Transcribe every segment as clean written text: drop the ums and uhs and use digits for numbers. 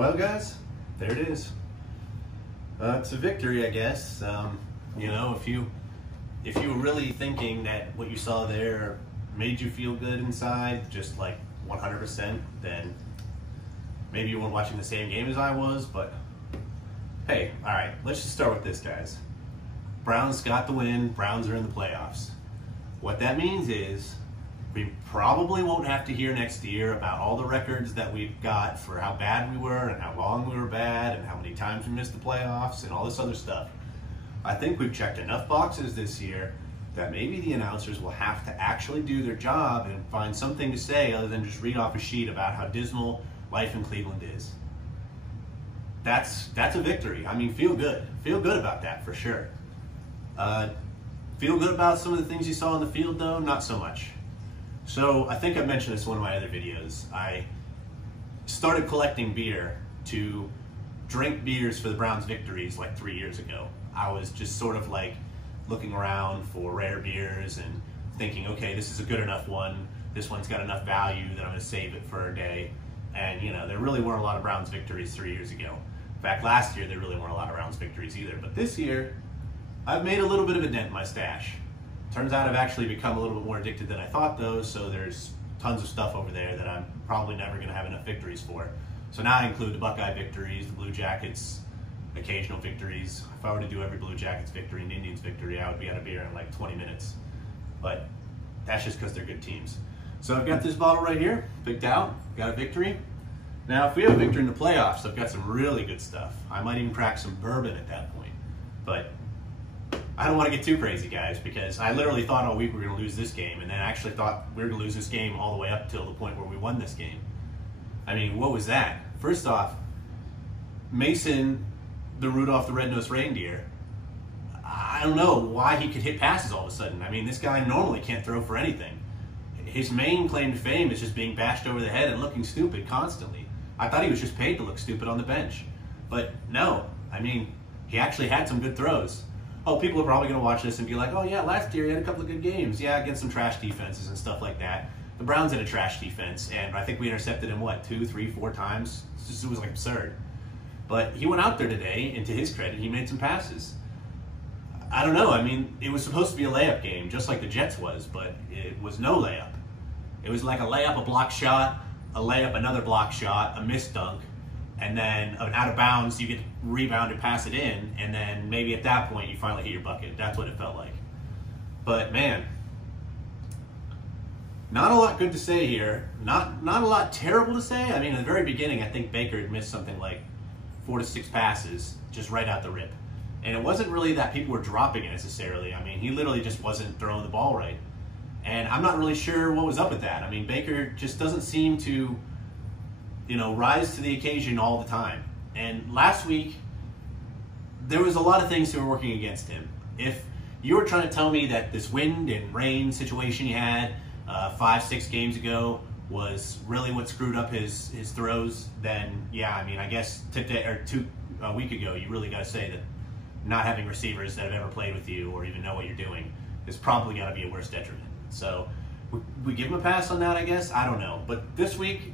Well, guys, there it is. It's a victory, I guess. You know, if you were really thinking that what you saw there made you feel good inside, just like 100%, then maybe you weren't watching the same game as I was. But hey, all right, let's just start with this, guys. Browns got the win. Browns are in the playoffs. What that means is we probably won't have to hear next year about all the records that we've got for how bad we were and how long we were bad and how many times we missed the playoffs and all this other stuff. I think we've checked enough boxes this year that maybe the announcers will have to actually do their job and find something to say other than just read off a sheet about how dismal life in Cleveland is. That's a victory. I mean, feel good. Feel good about that for sure. Feel good about some of the things you saw on the field, though? Not so much. So I think I mentioned this in one of my other videos. I started collecting beer to drink beers for the Browns victories like 3 years ago. I was just sort of like looking around for rare beers and thinking, okay, this is a good enough one. This one's got enough value that I'm going to save it for a day. And, you know, there really weren't a lot of Browns victories 3 years ago. In fact, last year there really weren't a lot of Browns victories either. But this year, I've made a little bit of a dent in my stash. Turns out I've actually become a little bit more addicted than I thought, though, so there's tons of stuff over there that I'm probably never going to have enough victories for. So now I include the Buckeye victories, the Blue Jackets, occasional victories. If I were to do every Blue Jackets victory and Indians victory, I would be out of beer in like 20 minutes. But that's just because they're good teams. So I've got this bottle right here, picked out, got a victory. Now, if we have a victory in the playoffs, I've got some really good stuff. I might even crack some bourbon at that point. But I don't want to get too crazy, guys, because I literally thought all week we were going to lose this game, and then I actually thought we were going to lose this game all the way up till the point where we won this game. I mean, what was that? First off, Mason, the Rudolph the Red-Nosed Reindeer, I don't know why he could hit passes all of a sudden. I mean, this guy normally can't throw for anything. His main claim to fame is just being bashed over the head and looking stupid constantly. I thought he was just paid to look stupid on the bench. But no, I mean, he actually had some good throws. Oh, people are probably going to watch this and be like, oh yeah, last year he had a couple of good games. Yeah, against some trash defenses and stuff like that. The Browns had a trash defense, and I think we intercepted him, what, 2, 3, 4 times? It was like absurd. But he went out there today, and to his credit, he made some passes. I don't know, I mean, it was supposed to be a layup game, just like the Jets was, but it was no layup. It was like a layup, a block shot, a layup, another block shot, a missed dunk, and then out of bounds, you get to rebound and pass it in, and then maybe at that point you finally hit your bucket. That's what it felt like. But man, not a lot good to say here. Not a lot terrible to say. I mean, in the very beginning, I think Baker had missed something like 4 to 6 passes just right out the rip. And it wasn't really that people were dropping it necessarily. I mean, he literally just wasn't throwing the ball right. And I'm not really sure what was up with that. I mean, Baker just doesn't seem to, you know, rise to the occasion all the time. And last week, there was a lot of things that were working against him. If you were trying to tell me that this wind and rain situation he had 5, 6 games ago was really what screwed up his throws, then yeah, I mean, I guess a week ago, you really got to say that not having receivers that have ever played with you or even know what you're doing is probably got to be a worse detriment. So we give him a pass on that, I guess. I don't know. But this week,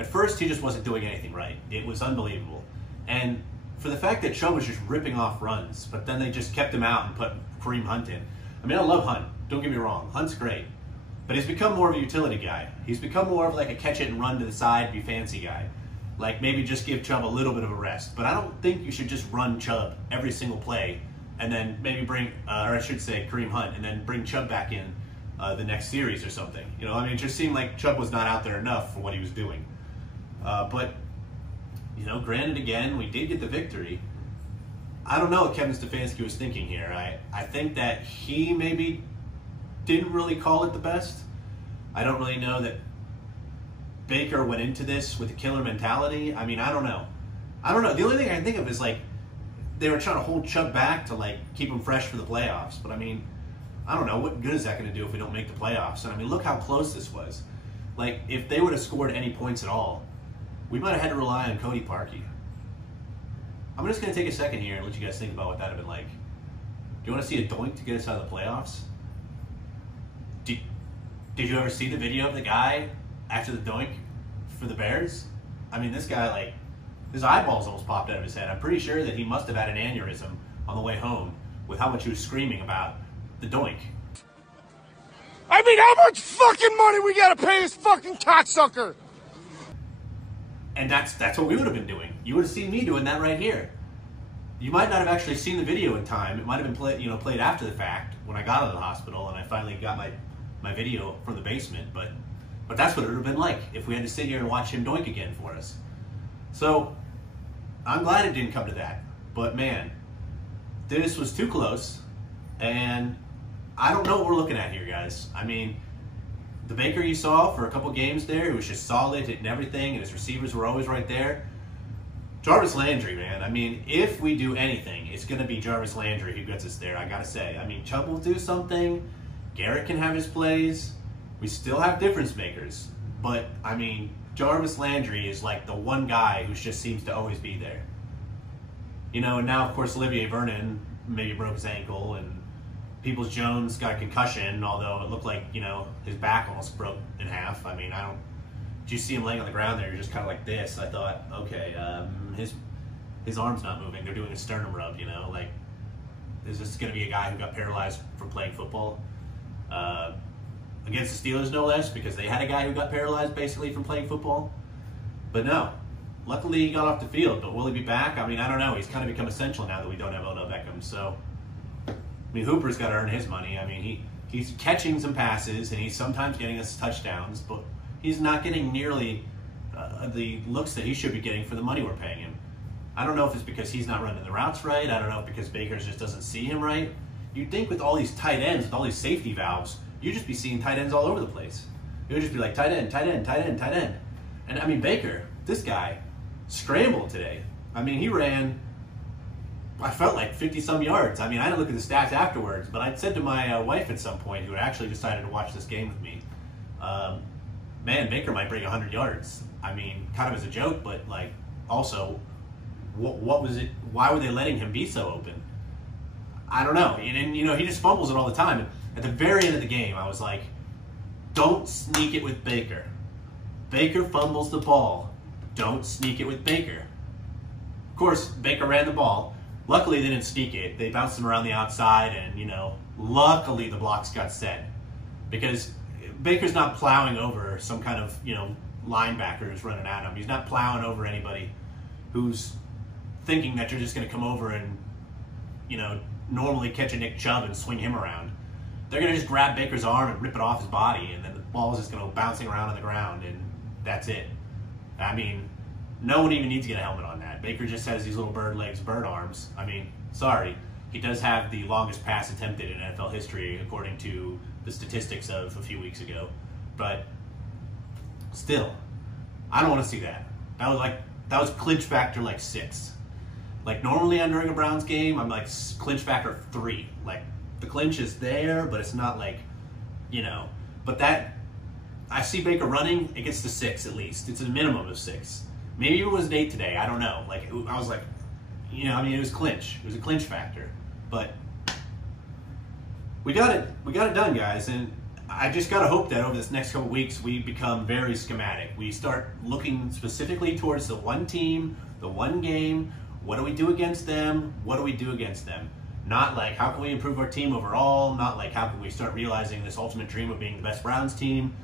at first, he just wasn't doing anything right. It was unbelievable. And for the fact that Chubb was just ripping off runs, but then they just kept him out and put Kareem Hunt in. I mean, I love Hunt. Don't get me wrong. Hunt's great. But he's become more of a utility guy. He's become more of like a catch it and run to the side, be fancy guy. Like maybe just give Chubb a little bit of a rest. But I don't think you should just run Chubb every single play and then maybe bring, or I should say Kareem Hunt, and then bring Chubb back in the next series or something. You know, I mean, it just seemed like Chubb was not out there enough for what he was doing. But, you know, granted, again, we did get the victory. I don't know what Kevin Stefanski was thinking here. I think that he maybe didn't really call it the best. I don't really know that Baker went into this with a killer mentality. I mean, I don't know. The only thing I can think of is, like, they were trying to hold Chubb back to, like, keep him fresh for the playoffs. But, I mean, I don't know. What good is that going to do if we don't make the playoffs? And, I mean, look how close this was. Like, if they would have scored any points at all, we might have had to rely on Cody Parkey. I'm just going to take a second here and let you guys think about what that would have been like. Do you want to see a doink to get us out of the playoffs? Did you ever see the video of the guy after the doink for the Bears? I mean, this guy, like, His eyeballs almost popped out of his head. I'm pretty sure that he must have had an aneurysm on the way home with how much he was screaming about the Doink. I mean, how much fucking money we gotta pay this fucking cocksucker? And that's what we would have been doing. You would have seen me doing that right here. You might not have actually seen the video in time. It might have been played after the fact when I got out of the hospital and I finally got my video from the basement. But that's what it would have been like if we had to sit here and watch him Doink again for us. So I'm glad it didn't come to that. But man, this was too close. And I don't know what we're looking at here, guys. I mean, the Baker you saw for a couple games there, it was just solid, hitting everything, and his receivers were always right there. Jarvis Landry, man. I mean, if we do anything, it's going to be Jarvis Landry who gets us there, I got to say. I mean, Chubb will do something. Garrett can have his plays. We still have difference makers. But, I mean, Jarvis Landry is like the one guy who just seems to always be there. You know, and now, of course, Olivier Vernon maybe broke his ankle, and Peoples-Jones got a concussion, although it looked like, you know, his back almost broke in half. I mean, did you see him laying on the ground there? You're just kind of like this. I thought, okay, his arm's not moving. They're doing a sternum rub, you know? Like, is this going to be a guy who got paralyzed from playing football? Against the Steelers, no less, because they had a guy who got paralyzed basically from playing football. But no. Luckily, he got off the field, but will he be back? I mean, I don't know. He's kind of become essential now that we don't have Odell Beckham, so... I mean, Hooper's got to earn his money. I mean, he's catching some passes, and he's sometimes getting us touchdowns, but he's not getting nearly the looks that he should be getting for the money we're paying him. I don't know if it's because he's not running the routes right. I don't know if because Baker just doesn't see him right. You'd think with all these tight ends, with all these safety valves, you'd just be seeing tight ends all over the place. It would just be like tight end, tight end, tight end, tight end. And I mean, Baker, this guy, scrambled today. I mean, he ran... I felt like 50-some yards. I mean, I didn't look at the stats afterwards, but I said to my wife at some point, who had actually decided to watch this game with me, man, Baker might break 100 yards. I mean, kind of as a joke, but like, also, what was it? Why were they letting him be so open? I don't know. And you know, he just fumbles it all the time. And at the very end of the game, I was like, don't sneak it with Baker. Baker fumbles the ball. Don't sneak it with Baker. Of course, Baker ran the ball. Luckily, they didn't sneak it. They bounced him around the outside, and, you know, luckily the blocks got set. Because Baker's not plowing over some kind of, you know, linebacker who's running at him. He's not plowing over anybody who's thinking that you're just going to come over and, you know, normally catch a Nick Chubb and swing him around. They're going to just grab Baker's arm and rip it off his body, and then the ball is just going to go bouncing around on the ground, and that's it. I mean, no one even needs to get a helmet on that. Baker just has these little bird legs, bird arms. I mean, sorry. He does have the longest pass attempted in NFL history, according to the statistics of a few weeks ago. But still, I don't want to see that. That was clinch factor like 6. Like normally I'm during a Browns game, I'm like clinch factor 3. Like the clinch is there, but it's not like, you know. But that, I see Baker running, it gets to 6 at least. It's a minimum of 6. Maybe it was an 8 today. I don't know. Like I was like, you know, I mean, it was clinch. It was a clinch factor. But we got it. We got it done, guys. And I just gotta hope that over this next couple weeks we become very schematic. We start looking specifically towards the one team, the one game. What do we do against them? What do we do against them? Not like how can we improve our team overall? Not like how can we start realizing this ultimate dream of being the best Browns team?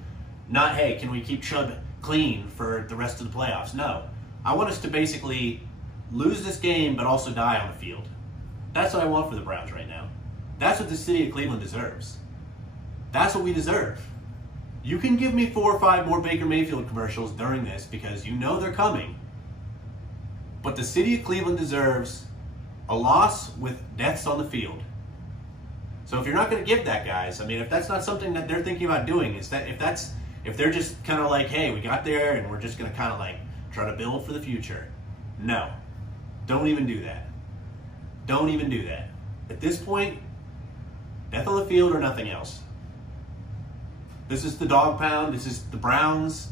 Not hey, can we keep Chubb clean for the rest of the playoffs? No. I want us to basically lose this game but also die on the field. That's what I want for the Browns right now. That's what the city of Cleveland deserves. That's what we deserve. You can give me 4 or 5 more Baker Mayfield commercials during this because you know they're coming. But the city of Cleveland deserves a loss with deaths on the field. So if you're not going to give that, guys, I mean, if that's not something that they're thinking about doing, if they're just kind of like, hey, we got there and we're just going to kind of like try to build for the future. No. Don't even do that. Don't even do that. At this point, death on the field or nothing else. This is the dog pound. This is the Browns.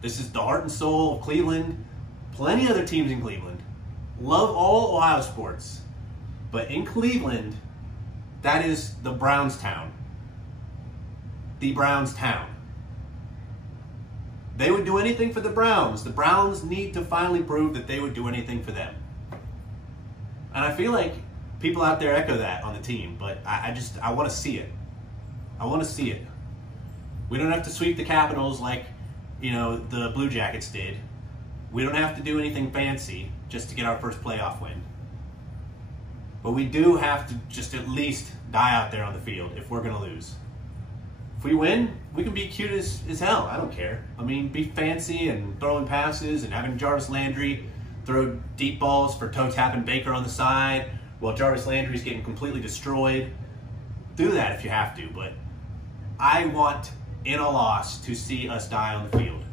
This is the heart and soul of Cleveland. Plenty of other teams in Cleveland. Love all Ohio sports. But in Cleveland, that is the Browns town. The Browns town. They would do anything for the Browns. The Browns need to finally prove that they would do anything for them. And I feel like people out there echo that on the team, but I want to see it. I want to see it. We don't have to sweep the Capitals like, you know, the Blue Jackets did. We don't have to do anything fancy just to get our first playoff win. But we do have to just at least die out there on the field if we're going to lose. If we win, we can be cute as hell. I don't care. I mean, be fancy and throwing passes and having Jarvis Landry throw deep balls for toe tapping Baker on the side while Jarvis Landry's getting completely destroyed. Do that if you have to, but I want, in a loss, to see us die on the field.